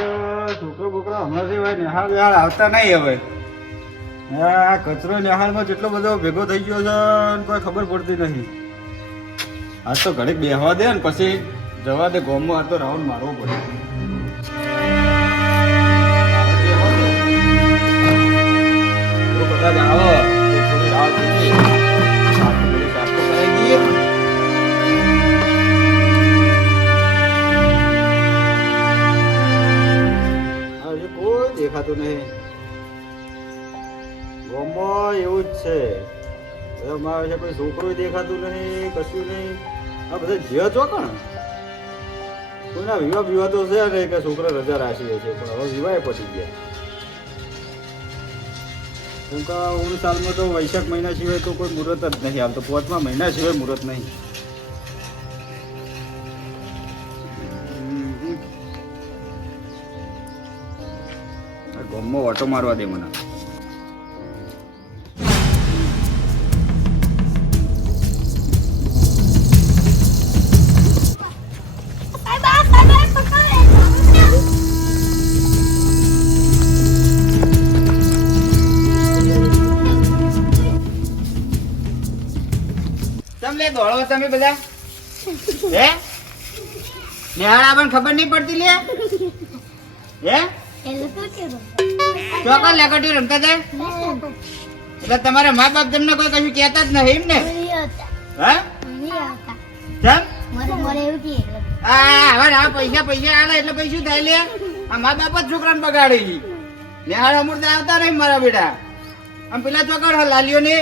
છોકરો બોકરો હમણાંથી ભાઈ નિહાળ બિહાળ આવતા નહીં હવે આ કચરો નિહાળમાં જેટલો બધો ભેગો થઈ ગયો છે કોઈ ખબર પડતી નથી આજ તો ઘડીક બેહવા દે ને પછી જવા દે ગોમમાં આ તો રાઉન્ડ મારવો પડે બધા આવો થોડી રાહ જોઈએ. દેખાતું નહીં. ગામમાં એવું જ છે. એમાં છે કોઈ છોકરો દેખાતું નહીં, કશું નહીં. આ બધા જ્યાં ચોકણ કોઈના વિવાહ વિવાહ તો છે ને કે છોકરા રજા રાખી છે પણ હવે વિવાહ પતી ગયા. કેમ કે ઓણ સાલમાં તો વૈશાખ મહિના સિવાય તો કોઈ મુહૂર્ત જ નહીં. આવતો પાંચમા મહિના સિવાય મુહૂર્ત નહીં. આ ઓટો મારવા દે મને. તમ દોડો તમે બધા? હે? નિહાળા પણ ખબર નહીં પડતી લે? હે? ચોકર લકટી રમતા હતા? એટલે તમારા મા બાપ તમને કોઈ કશું કહેતા જ નહીં એમ ને? આવતા નહીં મારા બેટા. આમ પેલા ચોકર લાલીઓ ને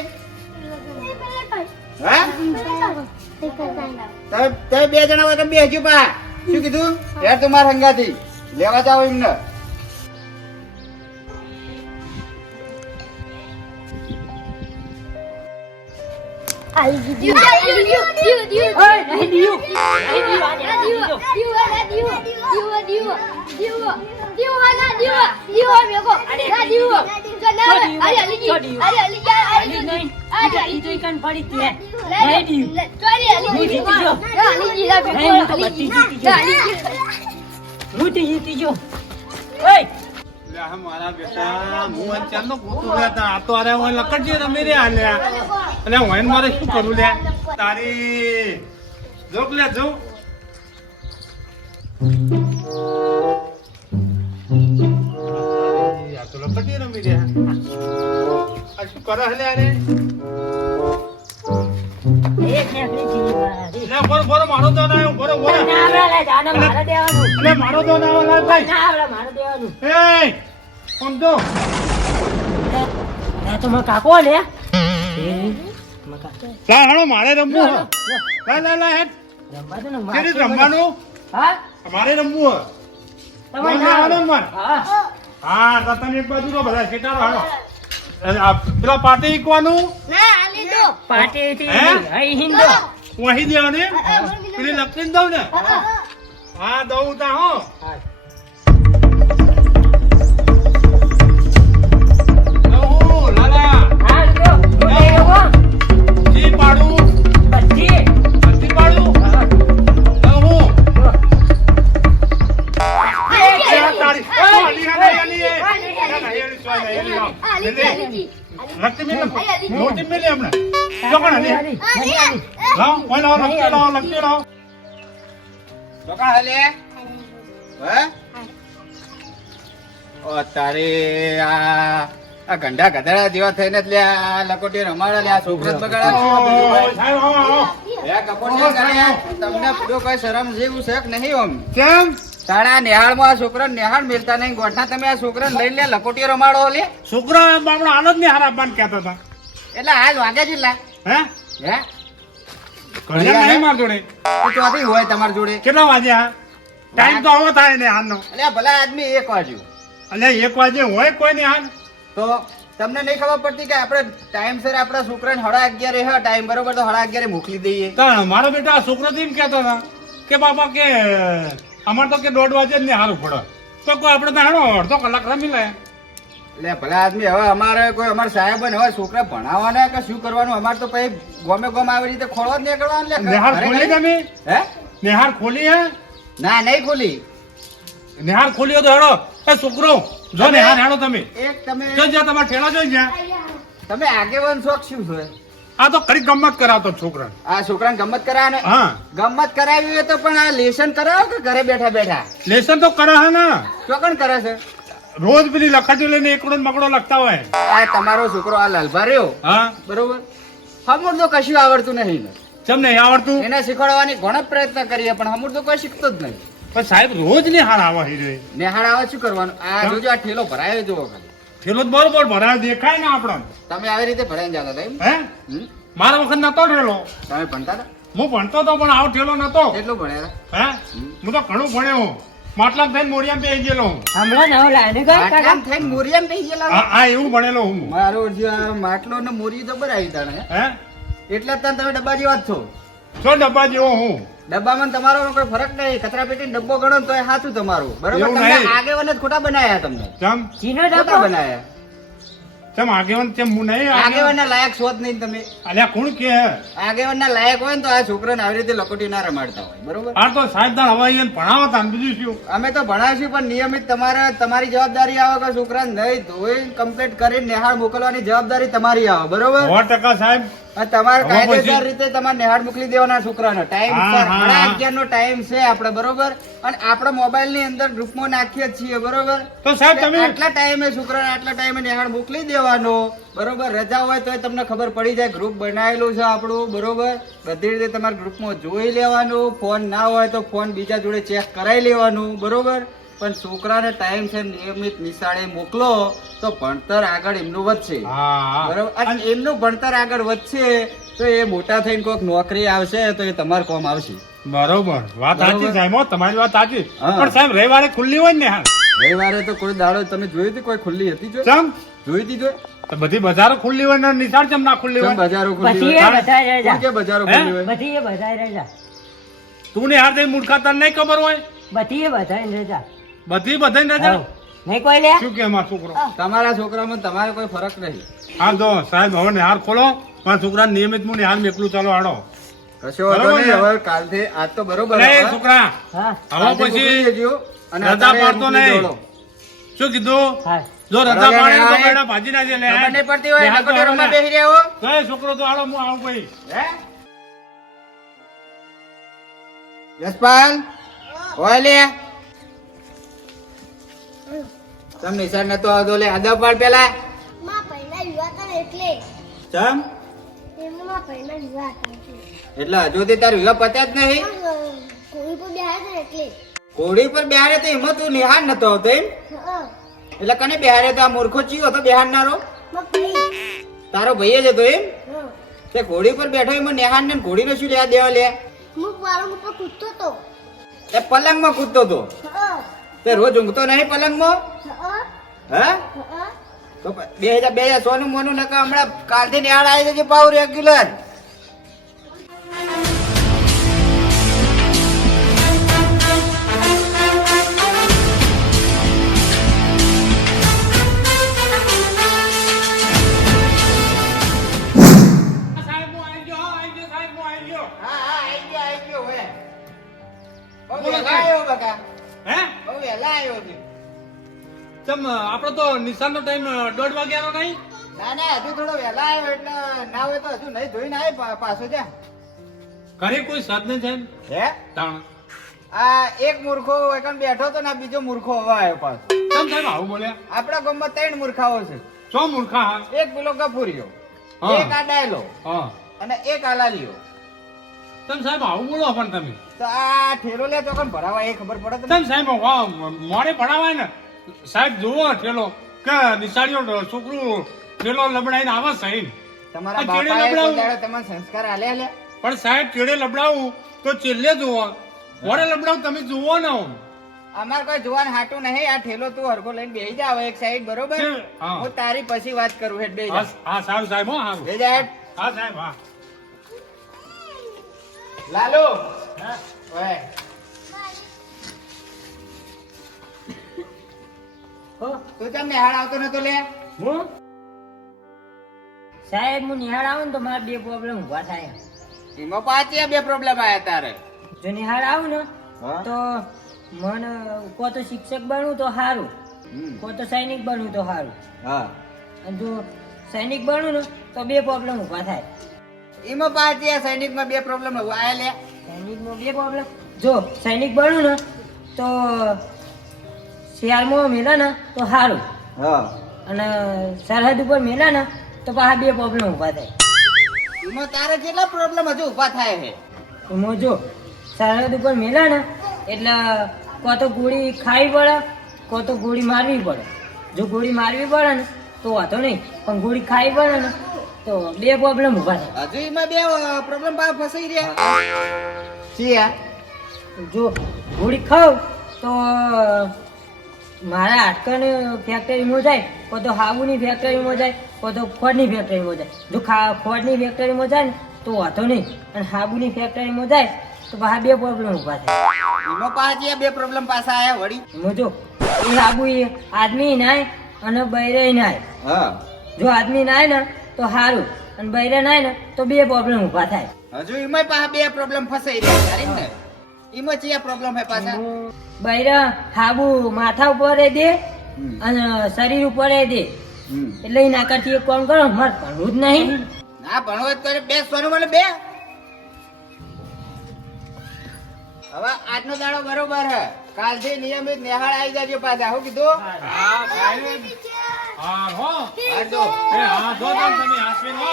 હા? બે જણા હોય તો બે હજુ પા. શું કીધું? યાર તમારા હંગાથી. લેવા જાવ એમને. એટલે આ મારા બેટા હું એમ ચાલનો ગોતું લે તા આ તો અરે હું લકડજી રમી રે આલ્યા એટલે હું મારે શું કરું લે તારી જોક લે જો આ તો લકડજી રમી રહ્યા. આ શું કરે હલે અરે લે બોર બોર મારો તો ના બોર મારો તો ના લાલ ભાઈ. એ કોમ તો કાકો લે લા હાલો મારે રમવું હે. લા લા લા હેડ. રમવા દો ને કેરી રમવાનું? હા? મારે રમવું હે. મને તો તમે એક બાજુ બધા શેટારો હાલો. પેલા પાટી ઈકવાનું? હિંદો હું? અહીં દેવાની? પેલી લપટીને દઉં ને? હા દઉં તા હો. મેલે મોટી મેલે હમણાં. હલી. લાવ લાવ લાવ લાવ. હલે હે? ઓ તારે આ આ ગંડા ગધેડા જેવા થઈને જ લે આ લકોટી રમાડે લે આ છોકરો બગાડે. તમને પૂરો કોઈ શરમ જેવું છે કે નહીં ઓમ. કેમ? તારા નિહાળમાં આ છોકરો નિહાળ મેલતા નહીં. ગોઠના તમે આ છોકરા લઈ લે લકોટી રમાડો લે. છોકરો બામણા આનો જ ને આપવાનું કહેતા હતા. એટલે હાલ વાગે છે લા. હે? હે? ઘડિયાળ નહીં માર જોડે. તો ચોથી હોય તમાર જોડે. કેટલા વાગ્યા ટાઈમ તો આવો થાય ને હાલનો. એટલે ભલા આદમી એક વાગ્યું એટલે એક વાગે હોય કોઈ ને હાલ. તો તમને નહીં ખબર પડતી કે આપણે ટાઈમ સર આપણા છોકરાને હડા અગિયારે હે ટાઈમ બરોબર તો હડા અગિયારે મોકલી દઈએ. તો મારો બેટા છોકરો એમ કહેતો હતા કે બાપા કે અમારે તો કે દોઢ વાગે જ ને હારું પડે. તો કોઈ આપણે તો હેડો અડધો કલાક રમી લે. એટલે ભલા આદમી હવે અમારે કોઈ અમારા સાહેબ ને હવે છોકરા ભણાવવાના કે શું કરવાનું? અમારે તો પછી ગોમે ગોમ આવી રીતે ખોળવા જ નીકળવાનું નિહાર ખોલી તમે? હે? નિહાર ખોલી હે? ના નહીં ખોલી. નિહાર ખોલ્યો તો હેડો. એ છોકરો જો નિહાર હેડો તમે. એક તમે જો જ્યાં તમારા ઠેલા જોઈ જ્યાં. તમે આગેવાન શોખ શું છે? આ તો કડી ગમત કરાવતો છોકરા આ છોકરાને ગમત કરાવે હા. ગમત કરાવી હોય તો પણ આ લેસન કરાવો કે ઘરે બેઠા બેઠા? લેસન તો કરે ને ચોકણ કરે છે? રોજ પેલી લખાટી લઈને એકડો મકડો લખતા હોય. આ તમારો છોકરો આ લાલભા રહ્યો હા. બરોબર? હમુર તો કશું આવડતું નહીં. ચમ નહીં આવડતું? એને શીખવાડવાની ઘણો પ્રયત્ન કરીએ પણ હમુર તો કોઈ શીખતો જ નહીં. પણ સાહેબ રોજ નિહાળ આવા હી રે નિહાળ આવે શું કરવાનું? આ જોજો આ ઠેલો ભરાયો જોવો ખાલી. ઠેલો તો બરોબર ભરાય દેખાય ને આપણને. તમે આવી રીતે ભરાઈને જતા હતા એમ? હે? મારા વખત નતો ઠેલો. તમે ભણતા હતા? હું ભણતો તો પણ આવો ઠેલો નતો. કેટલું ભણ્યા હતા? હે? હું તો ઘણું ભણ્યો. હું માટલા થઈને મોડિયા બેસી ગયેલો. હું હમણાં નવો લાઈને ગયો કાકા થઈને મોરિયામ બેસી ગયેલા આ આ એવું ભણેલો હું. મારો જે આ માટલો ને મોરી તો બરાવી તાણે. હે? એટલે જ તને તમે ડબ્બા જેવા જ છો. છો ડબ્બા જેવો હું? ડબ્બામાં તમારો કોઈ ફરક નહીં. કચરા પેટી ડબ્બો ગણો તો એ સાચું તમારું. બરોબર? તમને નહીં. જ ખોટા બનાયા તમને. ચમ? ચીનો ડબ્બા બનાયા. ચમ આગેવાન ચમ હું નહીં? આગેવાન? લાયક છો જ નહીં તમે. અલ્યા કોણ કે? હે આગેવાનના લાયક હોય ને તો આ છોકરાને આવી રીતે લકોટી ના રમાડતા હોય. બરોબર? આ તો સાહેબ દાણ હવાઈ ને ભણાવતા ને બીજું શું? અમે તો ભણાવીશું પણ નિયમિત તમારે તમારી જવાબદારી આવે કે છોકરાને નહીં ધોઈ કમ્પ્લીટ કરી નિહાળ મોકલવાની જવાબદારી તમારી આવે. બરોબર? સો ટકા સાહેબ. અને તમારે કાયદેસર રીતે તમારે નિહાળ મોકલી દેવાના છોકરાનો. ટાઈમ સાડા અગિયાર નો ટાઈમ છે આપણે બરોબર? અને આપણે મોબાઈલની અંદર ગ્રુપમાં નાખીએ છીએ બરોબર? તો સાહેબ તમે આટલા ટાઈમે છોકરાને આટલા ટાઈમે નિહાળ મોકલી દેવાનો. બરોબર? રજા હોય તો તમને ખબર પડી જાય ગ્રુપ બનાવેલું છે આપણું બરોબર? બધી રીતે તમારે ગ્રુપમાં જોઈ લેવાનું. ફોન ના હોય તો ફોન બીજા જોડે ચેક કરાવી લેવાનું બરોબર? પણ છોકરાને ટાઈમ છે નિયમિત નિશાળે મોકલો તો ભણતર આગળ એમનું વધશે. બરોબર? અને એમનું ભણતર આગળ વધશે તો એ મોટા થઈને કોઈક નોકરી આવશે તો એ તમારે કોમ આવશે. બરોબર. વાત સાચી સાહેબ તમારી વાત સાચી. પણ સાહેબ રવિવારે ખુલ્લી હોય ને હા રવિવારે તો કોઈ દાડો તમે જોઈ હતી કોઈ ખુલ્લી હતી જો? જોઈ હતી જો? બધી બજારો ખુલ્લી હોય ને નિશાળ કેમ ના ખુલ્લી હોય? બજારો ખુલ્લી હોય? કે બજારો? ખુલ્લી હોય? બધી એ બધાય રજા તું ને હાર દઈ મૂર્ખા તને નહીં ખબર હોય? બધી એ બધાય રજા બધી બધી નજર નહીં કોઈ લે શું કે મારા છોકરો? તમારા છોકરામાં તમારે કોઈ ફરક નહીં. હા જો સાહેબ હવે નિહાર ખોલો. મારા છોકરા નિયમિત હું નિહાર મેકલું ચાલો આડો કશો વાંધો નહીં હવે કાલથી આજ તો બરોબર છોકરા. હા. હવે પછી અને રજા પાડતો નહીં. શું કીધું? જો રજા પાડે તો બેડા ભાજી ના જે લે. ખબર નહીં પડતી હોય લખોટી રમવા. બેસી રહ્યા હો. છોકરો તો આડો હું આવું ભાઈ હે? યશપાલ? ઓય લે. તમ નિશાળ નતો આવતો લે આદા પાડ પેલા. માં પહેલા યુવા હતા ને એટલે. ચમ? એમાં પહેલા યુવા હતા એટલે. હજુ તે તાર વિવાહ પત્યા જ નહીં? કોઈ પણ બેહાડે ને એટલે. કોડી પર બેહારે તો એમાં તું નિહાર નતો આવતો એમ? એટલે કને બેહારે તો આ મૂર્ખો ચીયો હતો બેહારનારો માં તારો ભાઈ જ હતો એમ? તે ઘોડી પર બેઠો એમાં નેહાન ને ઘોડીનો શું લેવા દેવા લે? હું પાલંગ ઉપર કૂદતો તો. એ પલંગમાં કૂદતો તો? તે રોજ ઊંઘતો નહીં પલંગમાં? હા? હે તો બે હજાર બે હજાર સોનું મોનું નકા હમણાં કાલથી નિહાળ આવી જશે પાવ રેગ્યુલર હું હા, આવી ગયો ગયો હવે બોલો બકા. વહેલા આવ્યો છે? ચમ આપણો તો નિશાનનો ટાઈમ દોઢ વાગ્યાનો નહીં? ના ના હજુ થોડો વહેલા આવ્યો એટલે ના હોય તો હજુ નહીં જોઈને આવે પાછો જા. ઘરે કોઈ સાધને છે હે? તાણ. આ એક મૂર્ખો એકણ બેઠો તો ને બીજો મૂર્ખો હવે આવ્યો પાછો. કેમ સાહેબ આવું બોલ્યા? આપણા ગામમાં ત્રણ મૂર્ખાઓ છે. છો મૂર્ખા હા? એક પેલો ગફુરિયો એક આ ડાયલો હા. અને એક આ લાલિયો તમ સાહેબ આવું બોલો પણ તમે. તો આ ઠેલો લે તો કોણ ભરાવા એ ખબર પડે તમને? સાહેબ મોડે ભણાવાય ને સાહેબ જુઓ ઠેલો. કે નિશાળીઓ છોકરું ઠેલો લબડાઈને આવે સહી તમારા બાપાએ લબડાવું. તમને સંસ્કાર આલે આલે પણ સાહેબ ચેડે લબડાવું? તો ચેલ્લે જુઓ. મોડે લબડાવું તમે જુઓ ને અમારે કોઈ જુવાન હાટું નહીં આ ઠેલો તું હરખો લઈને બેહી જાવ એક સાઈડ બરોબર? હા. તારી પછી વાત કરું હેડ બેહી હા જા. હા, સારું સાહેબ હો સારું બેહી જા હા સાહેબ હા. લાલુ ઓય હો તું કેમ નિહાળ આવતો નતો લે? હું? સાહેબ હું નિહાળ આવું ને તો મારા બે પ્રોબ્લેમ ઊભા થાય. એમાં પાછી બે પ્રોબ્લેમ આયા તારે. જો નિહાળ આવું ને હા? તો મને કો તો શિક્ષક બનવું તો સારું. કો તો સૈનિક બનવું તો સારું હા. અને જો સૈનિક બનવું ને તો બે પ્રોબ્લેમ ઊભા થાય. એમાં પાછી આ સૈનિકમાં બે પ્રોબ્લેમ આયા લે. સૈનિકમાં બે પ્રોબ્લેમ જો સૈનિક બનું ને તો શિયાળમાં મેલા ને તો સારું હા. અને સરહદ ઉપર મેલા ને તો પાછા બે પ્રોબ્લેમ ઊભા થાય. એમાં તારે કેટલા પ્રોબ્લેમ હજુ ઊભા થાય છે? એમાં જો સરહદ ઉપર મેલા ને એટલે કો તો ગોળી ખાવી પડે કો તો ગોળી મારવી પડે. જો ગોળી મારવી પડે ને તો વાંધો નહીં. પણ ગોળી ખાવી પડે ને તો બે પ્રોબ્લેમ ઊભા થાય. હજુ એમાં બે પ્રોબ્લેમ પાસે ફસાઈ રહ્યા. સિયા જો ગોળી ખાવ તો મારા હાડકાની ફેક્ટરીમાં જાય કો તો હાબુની ફેક્ટરીમાં જાય કો તો ખોડની ફેક્ટરીમાં જાય. જો ખા ખોડની ફેક્ટરીમાં જાય ને તો વાંધો નહીં. અને હાબુની ફેક્ટરીમાં જાય તો પાછા બે પ્રોબ્લેમ ઊભા થાય. એમાં પાછી આ બે પ્રોબ્લેમ પાછા આવ્યા વળી. એમાં જો એ હાબુ એ આદમી નાય અને બૈરે નાય. હા. જો આદમી નાય ને તો સારું અને બૈરે નાય ને તો બે પ્રોબ્લેમ ઊભા થાય. હજુ એમાં પાછા બે પ્રોબ્લેમ ફસાઈ રહ્યા તારી ને? એમાં ચિયા પ્રોબ્લેમ હે પાછા? બૈરા હાબુ માથા ઉપર દે અને શરીર ઉપર દે. એટલે એના કરતી એક કોણ કરો મારે ભણવું જ નહીં. ના ભણવો જ કરે બે સોનું મને બે. હવે આજનો દાડો બરોબર હે. કાલથી નિયમિત નિહાળ આવી જાજો પાછા હું કીધું? હા ભાઈ. હા હો હા એ હા જો તમે આશ્વિન હો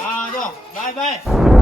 હા બાય બાય.